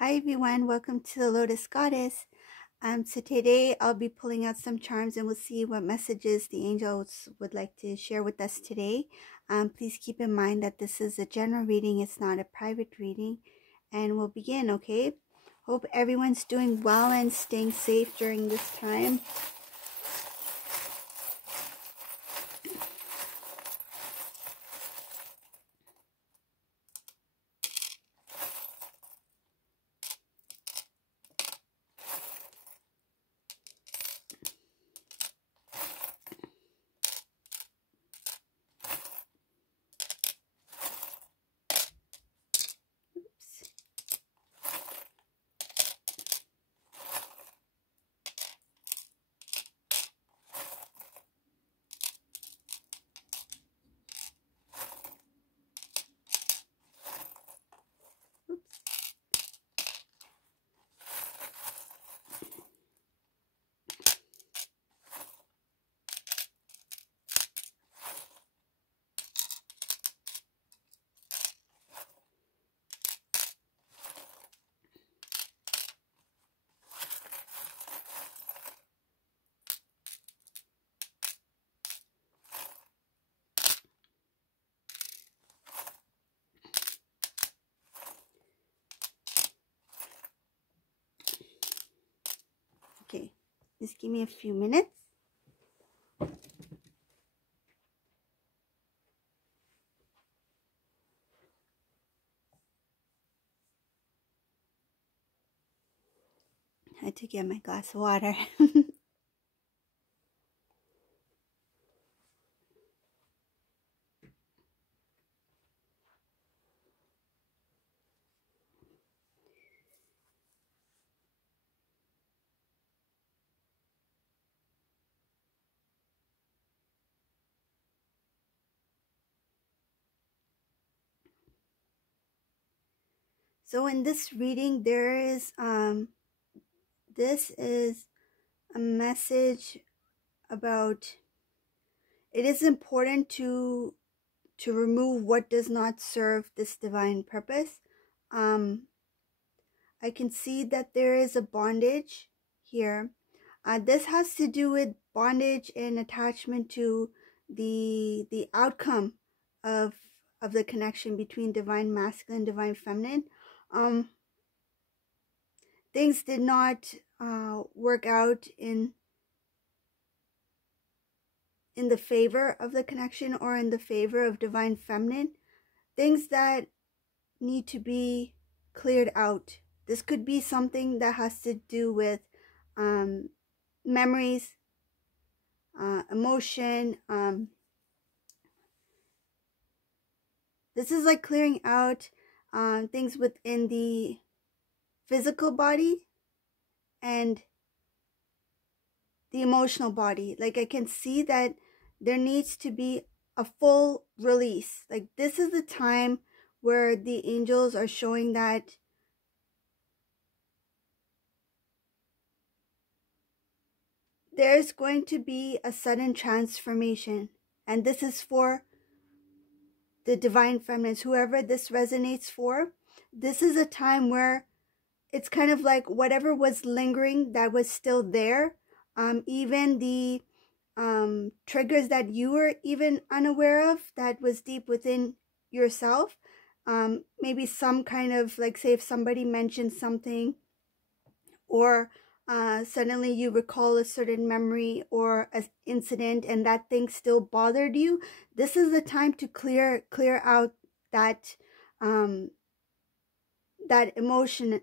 Hi everyone, welcome to the Lotus Goddess. So today I'll be pulling out some charms and we'll see what messages the angels would like to share with us today. Please keep in mind that this is a general reading, it's not a private reading. And we'll begin, okay? Hope everyone's doing well and staying safe during this time. Okay, just give me a few minutes. I had to get my glass of water. So in this reading, this is a message about it is important to remove what does not serve this divine purpose. I can see that there is a bondage here. This has to do with bondage and attachment to the outcome of the connection between divine masculine and divine feminine. Things did not work out in the favor of the connection or in the favor of divine feminine. Things that need to be cleared out. This could be something that has to do with memories, emotion. This is like clearing out things within the physical body and the emotional body. Like I can see that there needs to be a full release. Like this is the time where the angels are showing that there's going to be a sudden transformation. And this is for the divine feminines, whoever this resonates for. This is a time where it's kind of like whatever was lingering that was still there. Even the triggers that you were even unaware of that was deep within yourself. Maybe some kind of, like, say if somebody mentioned something or suddenly you recall a certain memory or an incident and that thing still bothered you. This is the time to clear out that that emotion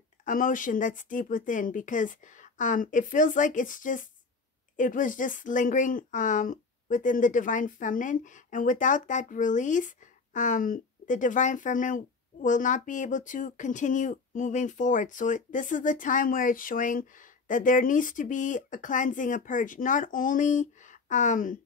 that's deep within, because it feels like it was just lingering within the divine feminine, and without that release, the divine feminine will not be able to continue moving forward. So this is the time where it's showing that there needs to be a cleansing, a purge, not only in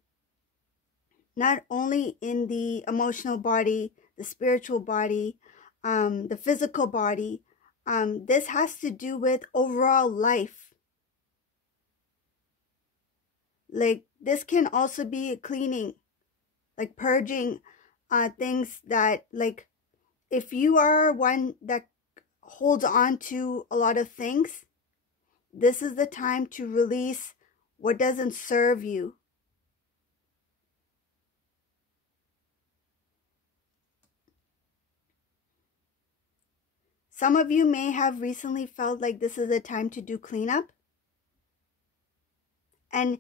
the emotional body, the spiritual body, the physical body. This has to do with overall life. Like this can also be cleaning, like purging things that, like, if you are one that holds on to a lot of things, this is the time to release what doesn't serve you. Some of you may have recently felt like this is the time to do cleanup. And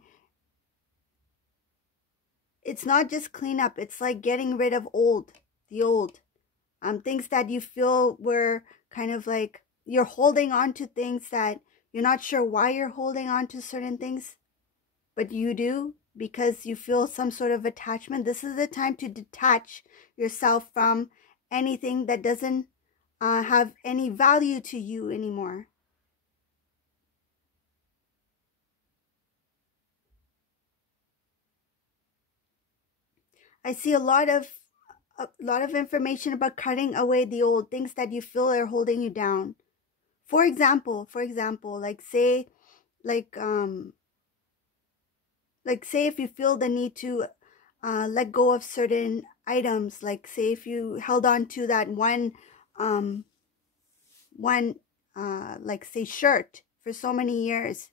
it's not just cleanup, it's like getting rid of the old. Things that you feel were kind of like you're holding on to things that you're not sure why you're holding on to certain things, but you do because you feel some sort of attachment. This is the time to detach yourself from anything that doesn't have any value to you anymore. I see a lot of information about cutting away the old things that you feel are holding you down. For example, like say if you feel the need to let go of certain items, like say if you held on to that one like say shirt for so many years,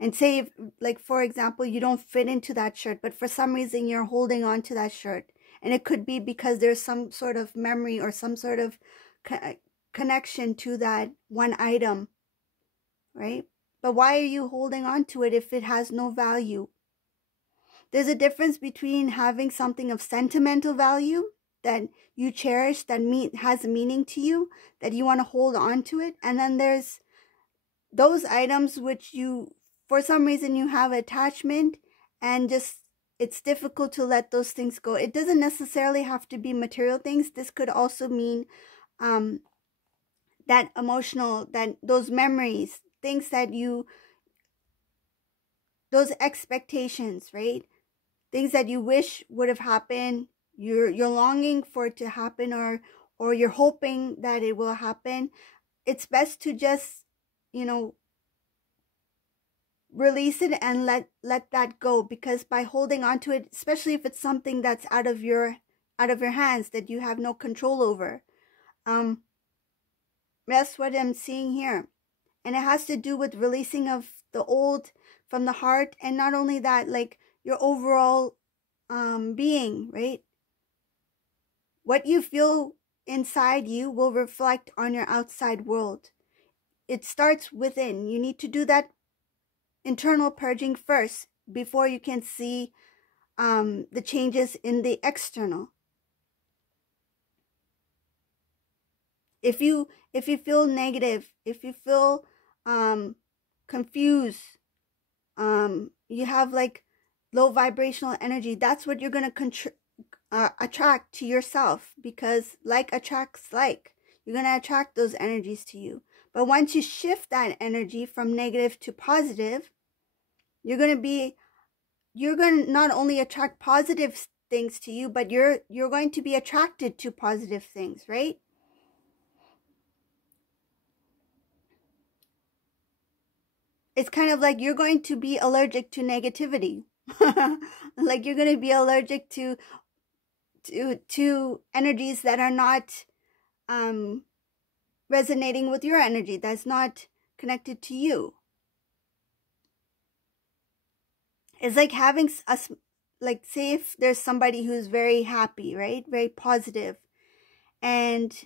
and say if, like for example, you don't fit into that shirt, but for some reason you're holding on to that shirt, and it could be because there's some sort of memory or some sort of connection to that one item, right? But why are you holding on to it if it has no value? There's a difference between having something of sentimental value that you cherish, that has meaning to you, that you want to hold on to it, and then there's those items which you, for some reason, you have attachment, and just it's difficult to let those things go. It doesn't necessarily have to be material things. This could also mean that emotional, that those memories, things that you, those expectations, right? Things that you wish would have happened. You're longing for it to happen, or you're hoping that it will happen. It's best to just, release it and let that go, because by holding on to it, especially if it's something that's out of your hands, that you have no control over, that's what I'm seeing here. And it has to do with releasing of the old from the heart, and not only that, like your overall being, right? What you feel inside you will reflect on your outside world. It starts within. You need to do that internal purging first before you can see the changes in the external. If you feel negative, if you feel confused, you have like low vibrational energy, that's what you're going to attract to yourself, because like attracts like. You're going to attract those energies to you. But once you shift that energy from negative to positive, you're going to not only attract positive things to you, but you're going to be attracted to positive things, right? It's kind of like you're going to be allergic to negativity. Like you're going to be allergic to energies that are not resonating with your energy, that's not connected to you. It's like having like say if there's somebody who's very happy, right? Very positive, and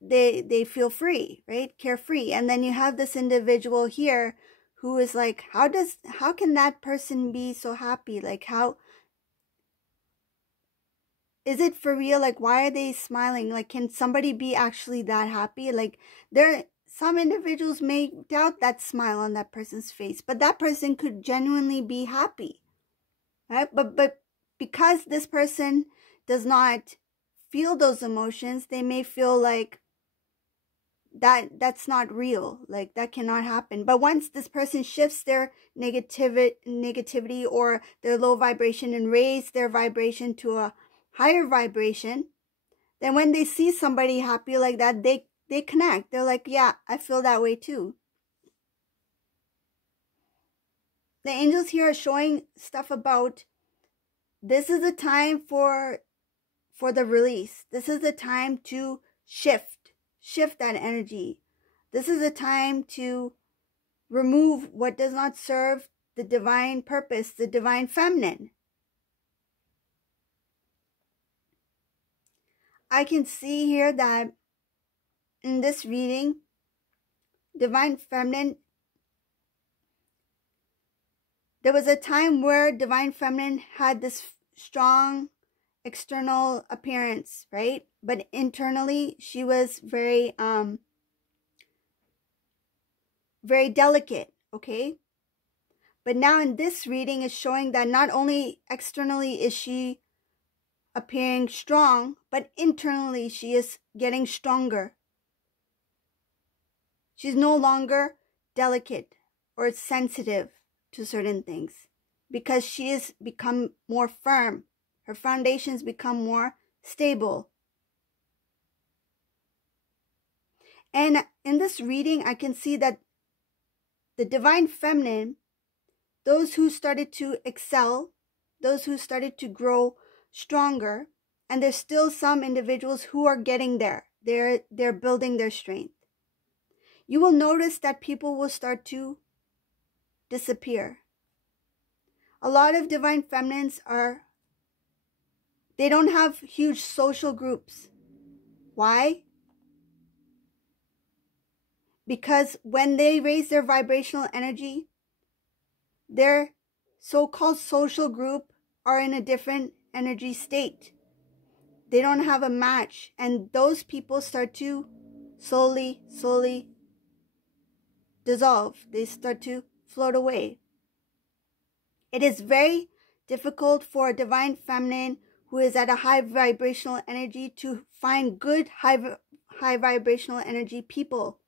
they feel free, right? Carefree. And then you have this individual here who is like, how can that person be so happy? Like, how is it for real? Like, why are they smiling? Like, can somebody be actually that happy? Like, some individuals may doubt that smile on that person's face, but that person could genuinely be happy, right? But because this person does not feel those emotions, they may feel like that's not real, like that cannot happen. But once this person shifts their negativity or their low vibration and raise their vibration to a higher vibration, then when they see somebody happy like that, they connect. They're like, yeah, I feel that way too. The angels here are showing stuff about this is the time for the release. This is the time to shift that energy. This is a time to remove what does not serve the divine purpose, the divine feminine. I can see here that in this reading, divine feminine, there was a time where divine feminine had this strong external appearance, right? But internally, she was very delicate, okay? But now in this reading is showing that not only externally is she appearing strong, but internally she is getting stronger. She's no longer delicate or sensitive to certain things because she has become more firm. Her foundations become more stable. And in this reading, I can see that the divine feminine, those who started to excel, those who started to grow stronger, and there's still some individuals who are getting there. They're building their strength. You will notice that people will start to disappear. A lot of divine feminines they don't have huge social groups. Why? Because when they raise their vibrational energy, their so-called social group are in a different energy state. They don't have a match, and those people start to slowly dissolve. They start to float away. It is very difficult for a divine feminine who is at a high vibrational energy to find good high vibrational energy people,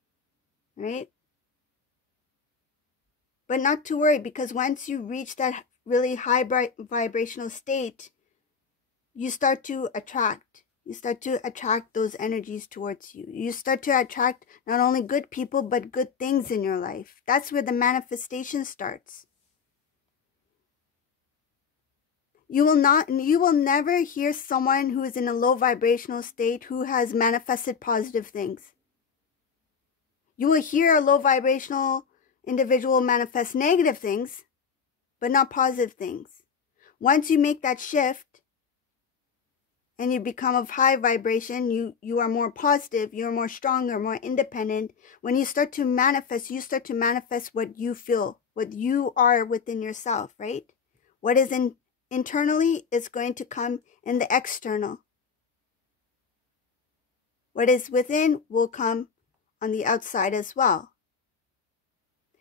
right? But not to worry, because once you reach that really high vibrational state, you start to attract. You start to attract those energies towards you. You start to attract not only good people, but good things in your life. That's where the manifestation starts. You will never hear someone who is in a low vibrational state who has manifested positive things. You will hear a low vibrational individual manifest negative things, but not positive things. Once you make that shift and you become of high vibration, you are more positive, you're more stronger, more independent. When you start to manifest what you feel, what you are within yourself, right? What is internally is going to come in the external. What is within will come on the outside as well.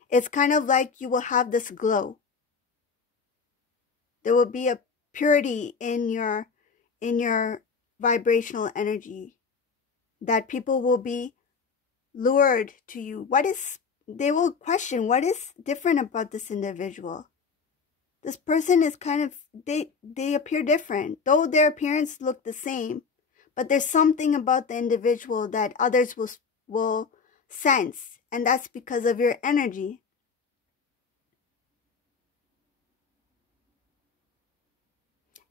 It's kind of like you will have this glow. There will be a purity in your vibrational energy that people will be lured to you. They will question, what is different about this individual? This person is kind of, they appear different, though their appearance look the same, but there's something about the individual that others will sense, and that's because of your energy.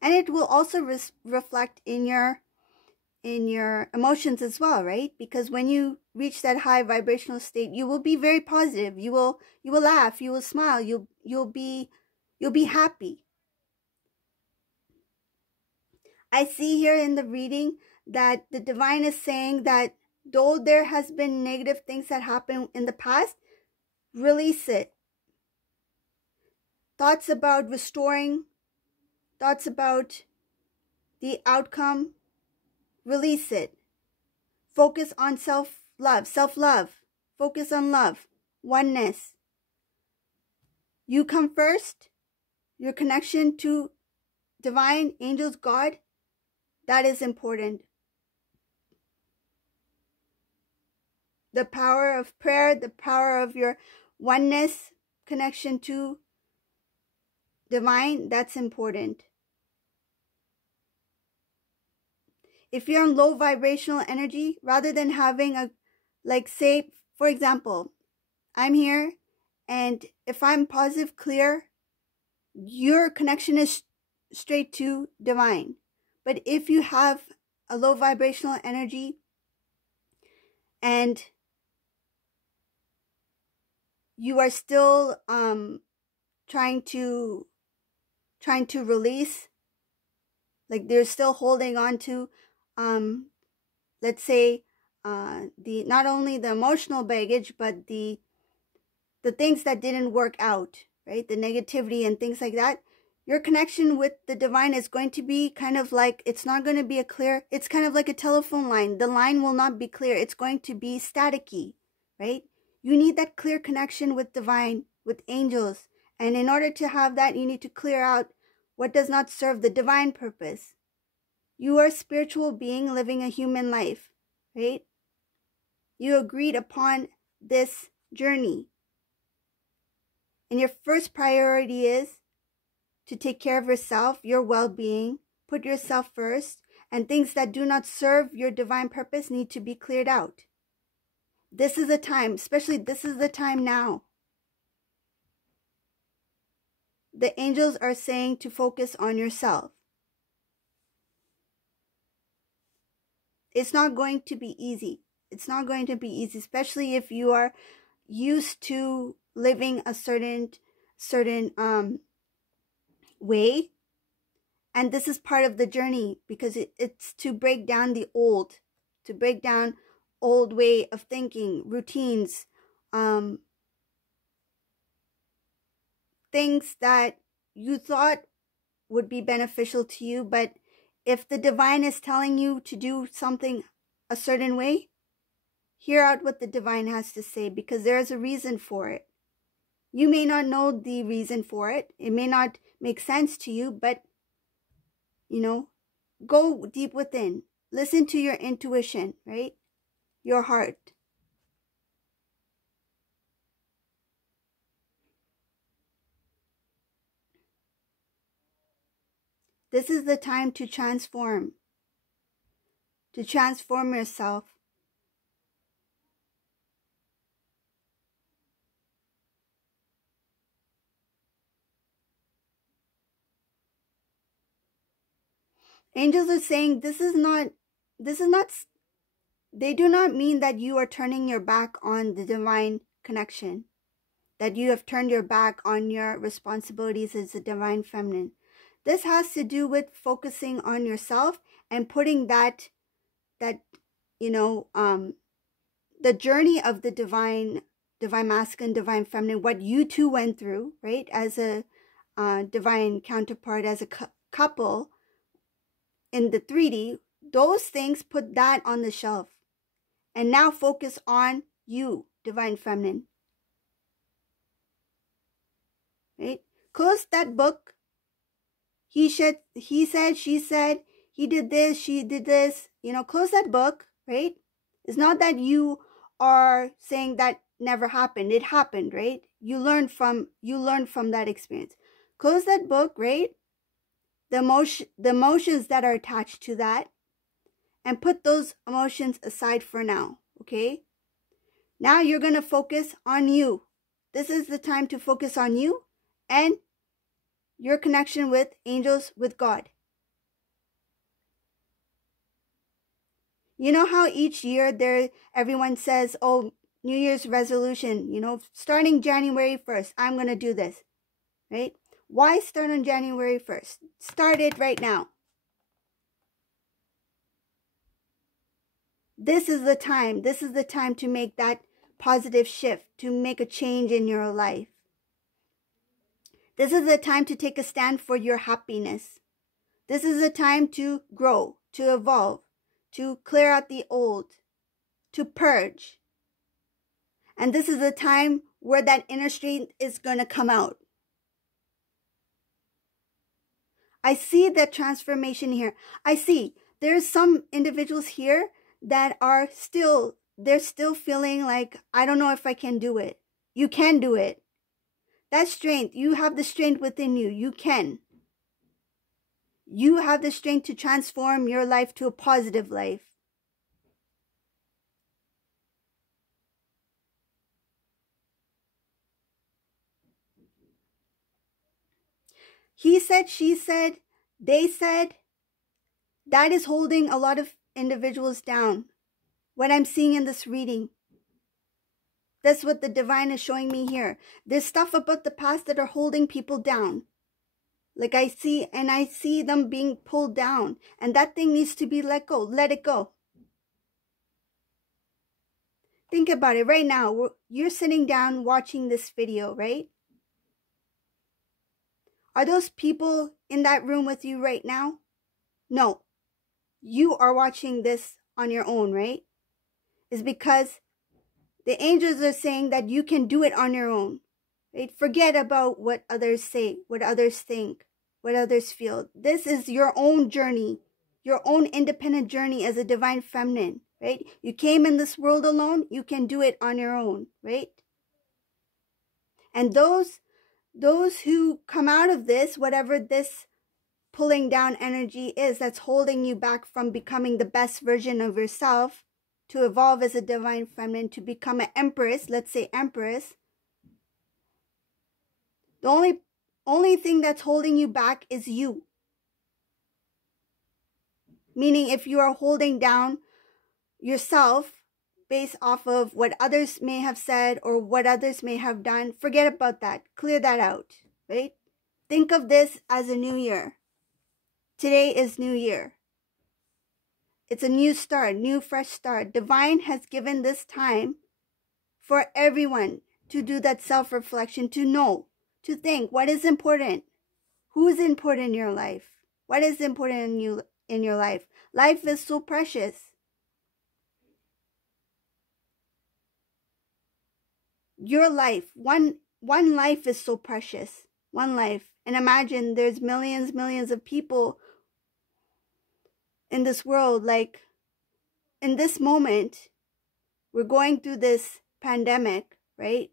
And it will also reflect in your emotions as well, right? Because when you reach that high vibrational state, you will be very positive. You will laugh, you will smile, you'll be happy. I see here in the reading that the divine is saying that though there has been negative things that happened in the past, release it. Thoughts about restoring, thoughts about the outcome, release it. Focus on self-love. Focus on love, oneness. You come first. Your connection to divine, angels, God, that is important. The power of prayer, the power of your oneness, connection to divine, that's important. If you're on low vibrational energy, rather than having say, for example, I'm here, and if I'm positive, clear, your connection is straight to divine. But if you have a low vibrational energy and you are still trying to release, like they're still holding on to, let's say, the not only the emotional baggage, but the things that didn't work out, right? The negativity and things like that. Your connection with the divine is going to be kind of like, it's not going to be it's kind of like a telephone line. The line will not be clear. It's going to be staticky, right? You need that clear connection with divine, with angels. And in order to have that, you need to clear out what does not serve the divine purpose. You are a spiritual being living a human life, right? You agreed upon this journey. And your first priority is to take care of yourself, your well-being, put yourself first, and things that do not serve your divine purpose need to be cleared out. This is the time, especially this is the time now. The angels are saying to focus on yourself. It's not going to be easy. It's not going to be easy, especially if you are used to living a certain way. And this is part of the journey, because it's to break down the old, to break down old way of thinking, routines, things that you thought would be beneficial to you. But if the divine is telling you to do something a certain way, hear out what the divine has to say, because there's a reason for it. You may not know the reason for it. It may not make sense to you, but go deep within. Listen to your intuition, right? Your heart. This is the time to transform yourself. Angels are saying this is not, they do not mean that you are turning your back on the divine connection, that you have turned your back on your responsibilities as a divine feminine. This has to do with focusing on yourself and putting that the journey of the divine masculine, divine feminine, what you two went through, right? As a divine counterpart, as a couple in the 3D, those things, put that on the shelf. And now focus on you, divine feminine. Right? Close that book. He said, she said, he did this, she did this. Close that book, right? It's not that you are saying that never happened. It happened, right? You learned from that experience. Close that book, right? The emotions that are attached to that, and put those emotions aside for now, okay? Now you're going to focus on you. This is the time to focus on you and your connection with angels, with God. You know how each year everyone says, oh, New Year's resolution, starting January 1st, I'm going to do this, right? Why start on January 1st? Start it right now. This is the time. This is the time to make that positive shift, to make a change in your life. This is the time to take a stand for your happiness. This is the time to grow, to evolve, to clear out the old, to purge. And this is the time where that inner strength is going to come out. I see that transformation here. I see there's some individuals here that are still feeling like, I don't know if I can do it. You can do it. That strength, you have the strength within you. You can. You have the strength to transform your life to a positive life. He said, she said, they said, that is holding a lot of individuals down. What I'm seeing in this reading. That's what the divine is showing me here. There's stuff about the past that are holding people down. Like I see them being pulled down. And that thing needs to be let go. Let it go. Think about it right now. You're sitting down watching this video, right? Are those people in that room with you right now? No. You are watching this on your own, right? It's because the angels are saying that you can do it on your own. Right? Forget about what others say, what others think, what others feel. This is your own journey, your own independent journey as a divine feminine, right? You came in this world alone, you can do it on your own, right? And those who come out of this, whatever this pulling down energy is that's holding you back from becoming the best version of yourself, to evolve as a divine feminine, to become an empress, let's say empress, the only thing that's holding you back is you. Meaning if you are holding down yourself based off of what others may have said or what others may have done, forget about that. Clear that out, right? Think of this as a new year. Today is New Year. It's a new start, new fresh start. Divine has given this time for everyone to do that self-reflection, to know, to think what is important, who is important in your life, what is important in your life. Life is so precious. Your life, one life is so precious. One life. And imagine there's millions of people in this world. Like in this moment, we're going through this pandemic, right?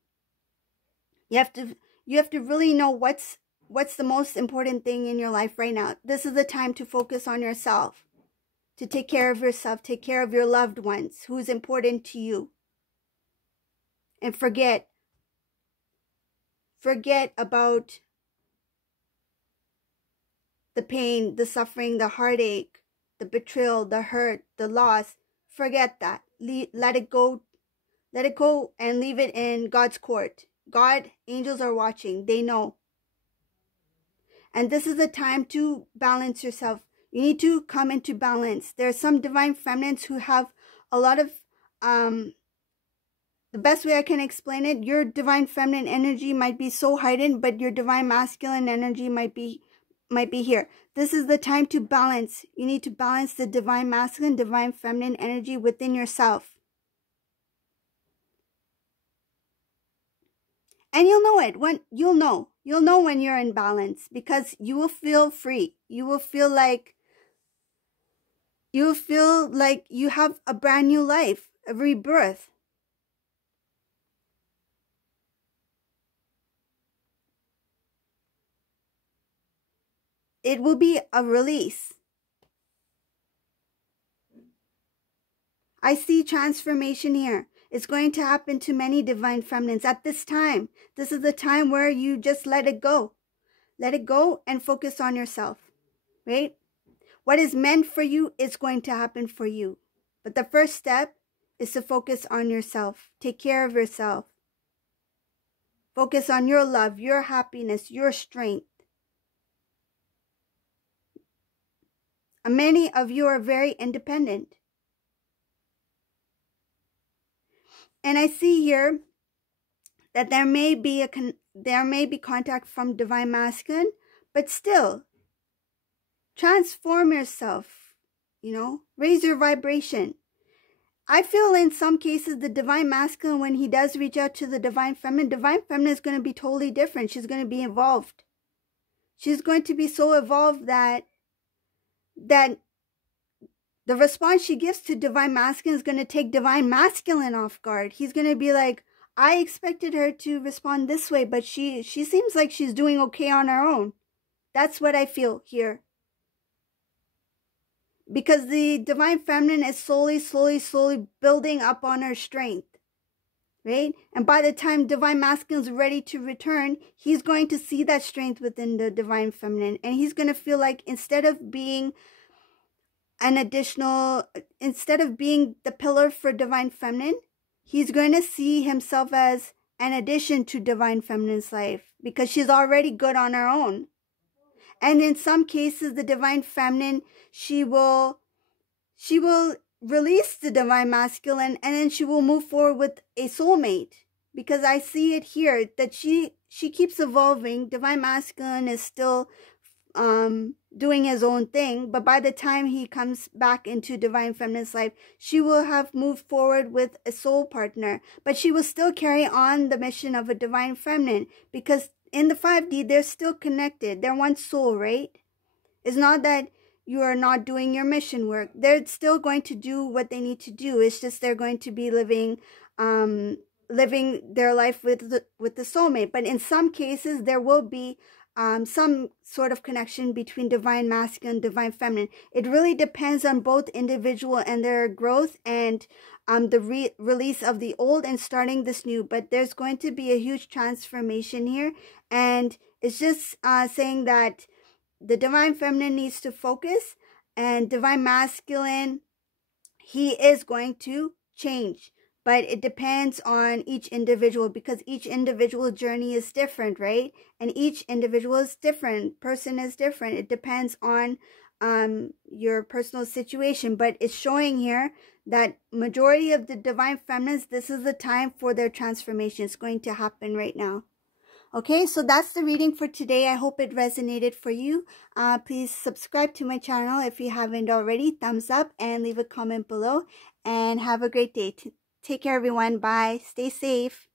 You have to really know what's the most important thing in your life right now. This is the time to focus on yourself, to take care of yourself, take care of your loved ones, who's important to you. And forget about the pain, the suffering, the heartache, the betrayal, the hurt, the loss. Forget that. Let it go. Let it go and leave it in God's court. God, angels are watching. They know. And this is the time to balance yourself. You need to come into balance. There are some divine feminines who have a lot of, the best way I can explain it, your divine feminine energy might be so heightened, but your divine masculine energy might be here. This is the time to balance. You need to balance the divine masculine, divine feminine energy within yourself. And you'll know it when you'll know when you're in balance, because you will feel free. You will feel like you have a brand new life, a rebirth. It will be a release. I see transformation here. It's going to happen to many divine feminines at this time. This is the time where you just let it go. Let it go and focus on yourself, right? What is meant for you is going to happen for you. But the first step is to focus on yourself. Take care of yourself. Focus on your love, your happiness, your strength. And many of you are very independent. And I see here that there may be contact from divine masculine, but still transform yourself, raise your vibration. I feel in some cases the divine masculine, when he does reach out to the divine feminine is going to be totally different. She's going to be evolved. She's going to be so evolved that the response she gives to divine masculine is going to take divine masculine off guard. He's going to be like, I expected her to respond this way, but she seems like she's doing okay on her own. That's what I feel here. Because the divine feminine is slowly building up on her strength. Right? And by the time divine masculine is ready to return, he's going to see that strength within the divine feminine. And he's going to feel like instead of being the pillar for divine feminine, he's going to see himself as an addition to Divine Feminine's life because she's already good on her own. And in some cases, the Divine Feminine, she will release the Divine Masculine, and then she will move forward with a soulmate. Because I see it here that she keeps evolving. Divine Masculine is still doing his own thing, but by the time he comes back into Divine Feminine's life, she will have moved forward with a soul partner, but she will still carry on the mission of a Divine Feminine, because in the 5D, they're still connected. They're one soul, right? It's not that you are not doing your mission work. They're still going to do what they need to do. It's just they're going to be living their life with the soulmate. But in some cases, there will be some sort of connection between Divine Masculine and Divine Feminine. It really depends on both individual and their growth and the release of the old and starting this new. But there's going to be a huge transformation here. And it's just saying that the Divine Feminine needs to focus, and Divine Masculine, he is going to change. But it depends on each individual, because each individual journey is different, right? And each individual is different. Person is different. It depends on your personal situation. But it's showing here that majority of the Divine Feminines, this is the time for their transformation. It's going to happen right now. Okay, so that's the reading for today. I hope it resonated for you. Please subscribe to my channel if you haven't already. Thumbs up and leave a comment below. And have a great day. Take care, everyone. Bye. Stay safe.